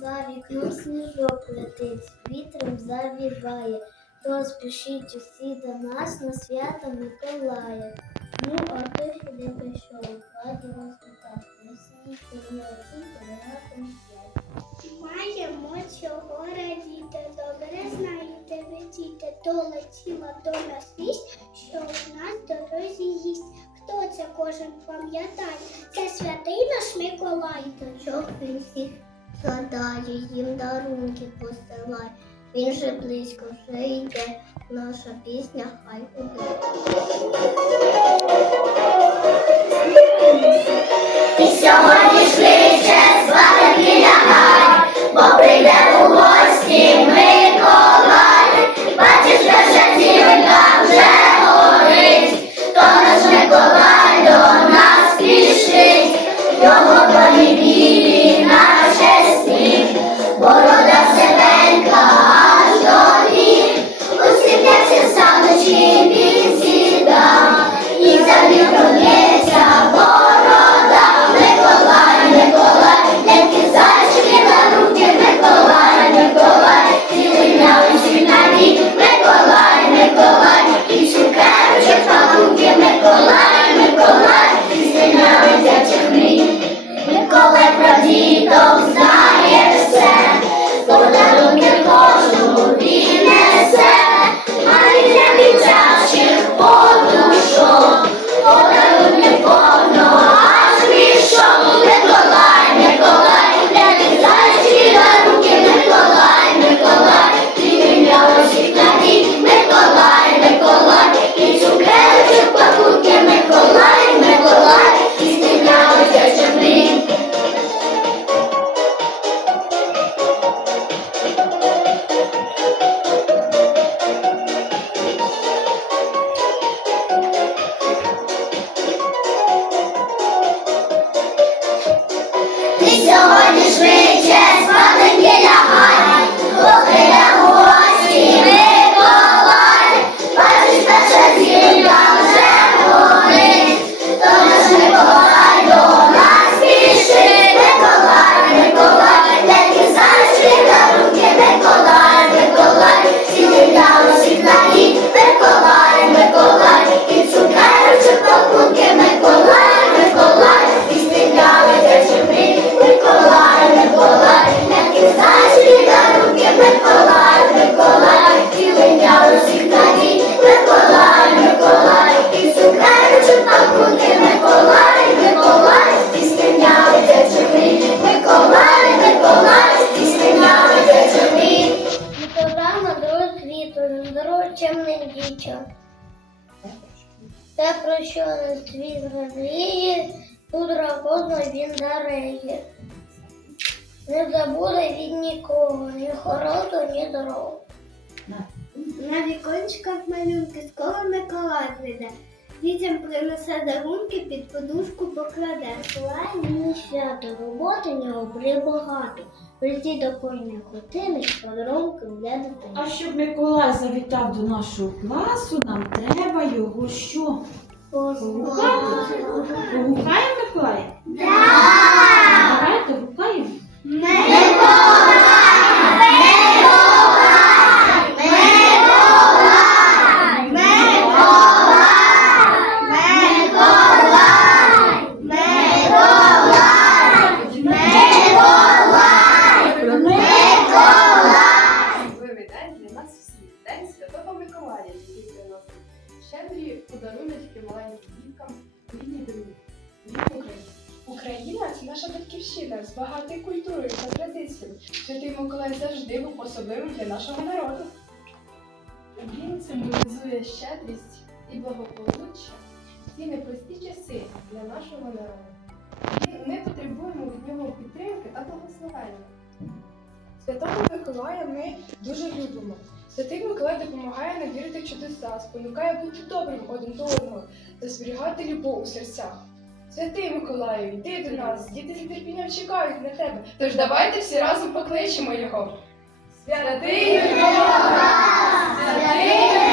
За вікном сніжок летить, вітром завіває, то спішіть усі до нас на свято Миколая. Ну, а той сюди прийшов, раді вас вітати, несіть перелетіть, перелетом п'ять. Маємо чого радіти, добре знаєте, ви діти, то летіла до нас вість, що в нас дорозі їсть. Хто це кожен пам'ятає? Це святий наш Миколай. Дочок він всіх згадає, їм дарунки посилає. Він же близько вже йде, наша пісня хай буде. Ти сьогодні спішить, його Ти Те, про що на світ радіє, тут кожна він дареє. Не забуде він нікого, ні хороту, ні дорогу. На вікончиках малюнки на Миколай прийде. Дітям принесе дарунки, під подушку покладе. Мені свято, роботи нього прибагато. Прийти до кожної хатини, подарунки для дитини. А щоб Миколай завітав до нашого класу, нам треба його що? Погукати? Погукаємо Миколая? Давайте гукаємо. Щедрі подарунки маленьким діткам рідні друзі. Рідні Україні. Україна це наша батьківщина з багатою культурою та традиціями. Святий Миколай завжди був особливим для нашого народу. Він символізує щедрість і благополуччя в ці непрості часи для нашого народу. Ми потребуємо від нього підтримки та благословення. Святого Миколая ми дуже любимо. Святий Миколай допомагає нам вірити в чудеса, спонукає бути добрим один до одного та зберігати любов у серцях. Святий Миколаю, йди до нас, діти з нетерпінням чекають на тебе. Тож давайте всі разом покличемо його. Святий Миколай! Святий Миколай!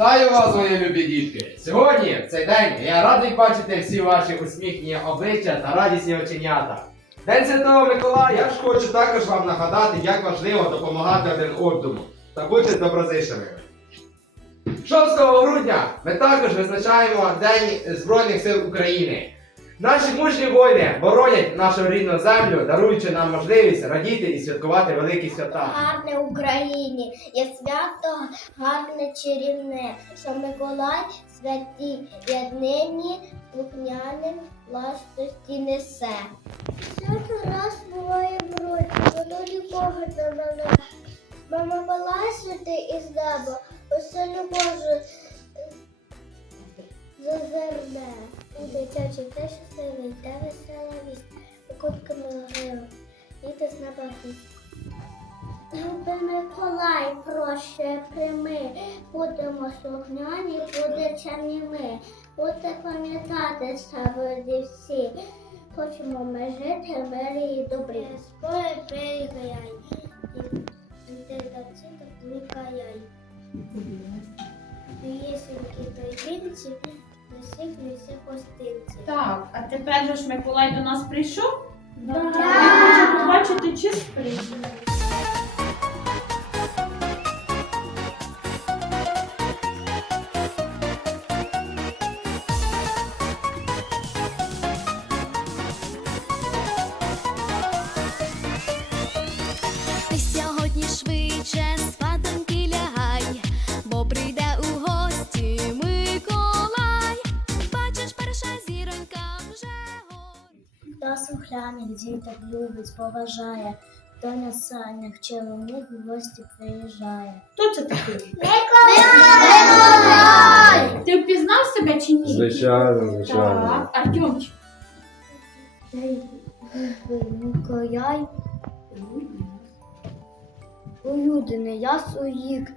Вітаю вас, мої любі дітки! Сьогодні, в цей день, я радий бачити всі ваші усміхні обличчя та радісні оченята. День Святого Миколая! Я ж хочу також вам нагадати, як важливо допомагати один одному та бути доброзичливими. 6 грудня ми також визначаємо День Збройних сил України. Наші мужні воїни боронять нашу рідну землю, даруючи нам можливість радіти і святкувати великі свята. Гарне Україні, є свято гарне чарівне, що Миколай святі єднині слухняним ластості несе. Свято раз буває в році, воно нікого не мене. Бо Миколай святий із неба, оселю Божу зазирне. У дитячий те щасливий, те весела вість, покупками грив, діти з неба гість. Люби Миколай, проще прийми, будемо слухняні, буде чемні ми, будете пам'ятати себе всі. Хочемо ми жити мирі і добрі. Спори перегаяй, інтеграції вмикаяй. Пісеньки той вінці, несих всіх гостинці. Так, а тепер же ж Миколай до нас прийшов? Так. Я хочу побачити, чи сприйняв. Хто слухляних діток любить, поважає, хто на санях чоловік в гості приїжджає. Хто це такий? Ти впізнав себе чи ні? Звичайно, Так, Артемчик. Миколай у Юдини я своїх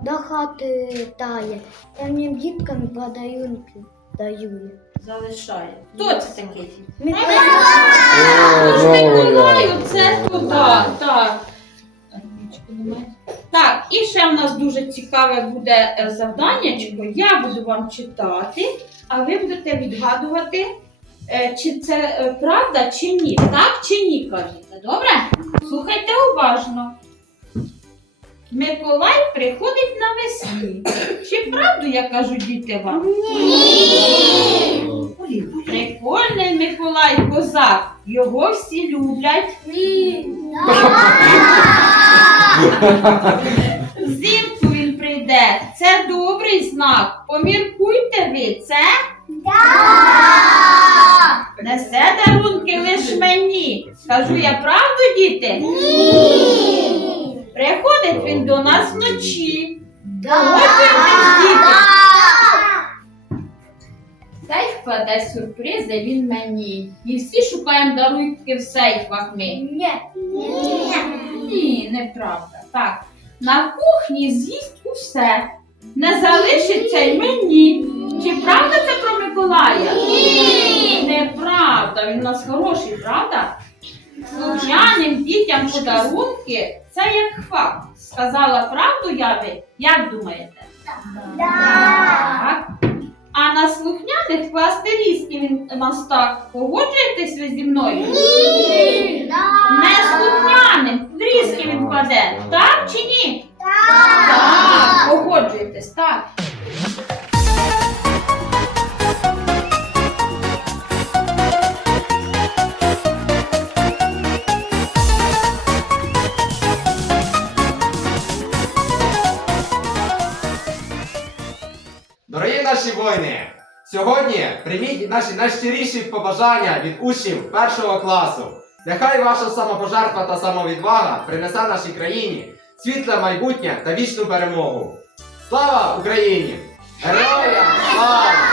до хати тає, темним діткам подарунки даю. Залишає. Хто це такий? Миколай! Тож Миколаю, це туди, так. Так, і ще в нас дуже цікаве буде е, завданнячко. Я буду вам читати, а ви будете відгадувати, е, чи це е, правда, чи ні. Так чи ні, кажете, добре? Слухайте уважно. Миколай приходить навесні. Чи правду я кажу діти вам? Ні. Прикольний Миколай козак. Його всі люблять. Взимку він прийде. Це добрий знак. Поміркуйте ви це. Несе дарунки лиш мені. Скажу я правду, діти? Ні. Приходить він до нас вночі. Сейф кладе сюрпризи він мені. І всі шукаємо дарунки в сейфах ми. Ні. Ні, неправда. Так. На кухні з'їсть усе. Не залишиться й мені. Чи правда це про Миколая? Ні. Неправда. Він у нас хороший, правда? Слухняним дітям подарунки це як факт. Сказала правду я ви? Як думаєте? Так. А на слухняних класти різки він мастак. Погоджуєтесь ви зі мною? Ні. Не слухняним. Дорогі наші воїни! Сьогодні прийміть наші найщиріші побажання від учнів першого класу. Нехай ваша самопожертва та самовідвага принесе нашій країні світле майбутнє та вічну перемогу. Слава Україні! Героям слава!